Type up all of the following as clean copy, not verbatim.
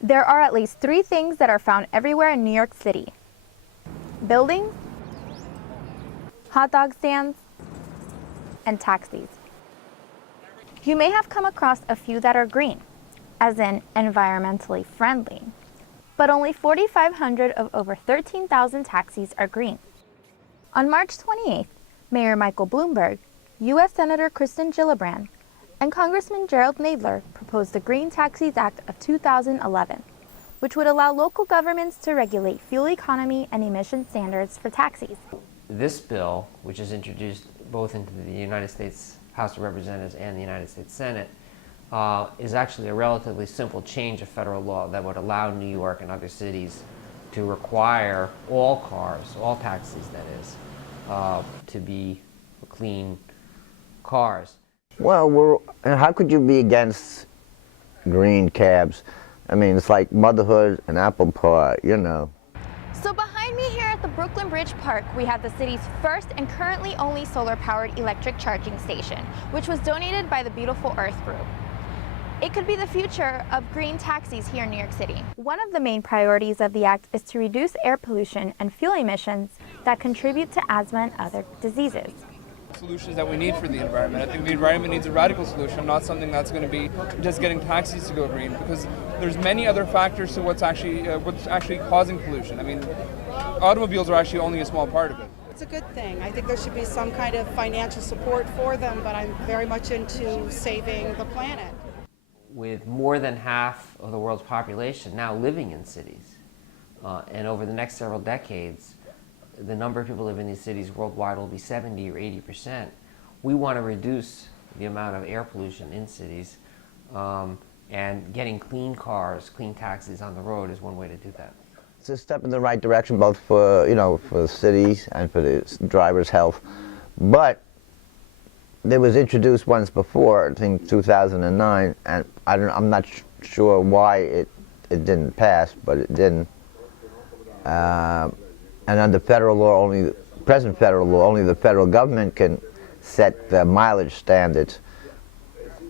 There are at least 3 things that are found everywhere in New York City: buildings, hot dog stands, and taxis. You may have come across a few that are green, as in environmentally friendly, but only 4,500 of over 13,000 taxis are green. On March 28th, Mayor Michael Bloomberg, U.S. Senator Kristen Gillibrand, and Congressman Jerrold Nadler proposed the Green Taxis Act of 2011, which would allow local governments to regulate fuel economy and emission standards for taxis. This bill, which is introduced both into the United States House of Representatives and the United States Senate, is actually a relatively simple change of federal law that would allow New York and other cities to require all cars, all taxis that is, to be clean cars. Well, how could you be against green cabs? I mean, it's like motherhood and apple pie, you know. So behind me here at the Brooklyn Bridge Park, we have the city's first and currently only solar-powered electric charging station, which was donated by the Beautiful Earth Group. It could be the future of green taxis here in New York City. One of the main priorities of the act is to reduce air pollution and fuel emissions that contribute to asthma and other diseases. Solutions that we need for the environment. I think the environment needs a radical solution, not something that's going to be just getting taxis to go green, because there's many other factors to what's actually causing pollution. I mean, automobiles are actually only a small part of it. It's a good thing. I think there should be some kind of financial support for them, but I'm very much into saving the planet. With more than half of the world's population now living in cities, and over the next several decades, the number of people living in these cities worldwide will be 70 or 80%. We want to reduce the amount of air pollution in cities, and getting clean cars, clean taxis on the road is one way to do that. It's a step in the right direction, both for, for the cities and for the drivers' health. But it was introduced once before, I think 2009, and I'm not sure why it didn't pass, but it didn't. And under federal law, present federal law, only the federal government can set the mileage standards.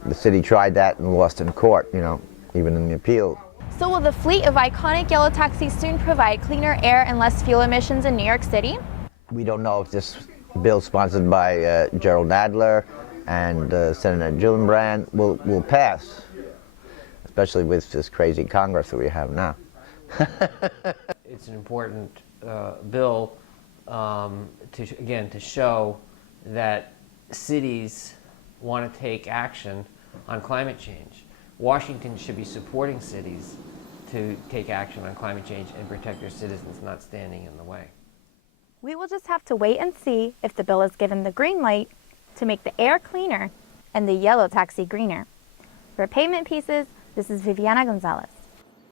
The city tried that and lost in court, even in the appeal. So will the fleet of iconic yellow taxis soon provide cleaner air and less fuel emissions in New York City? We don't know if this bill sponsored by Jerrold Nadler and Senator Gillibrand will pass, especially with this crazy Congress that we have now. It's an important bill to show that cities want to take action on climate change. Washington should be supporting cities to take action on climate change and protect their citizens, not standing in the way. We will just have to wait and see if the bill is given the green light to make the air cleaner and the yellow taxi greener. For Pavement Pieces, this is Viviana Gonzalez.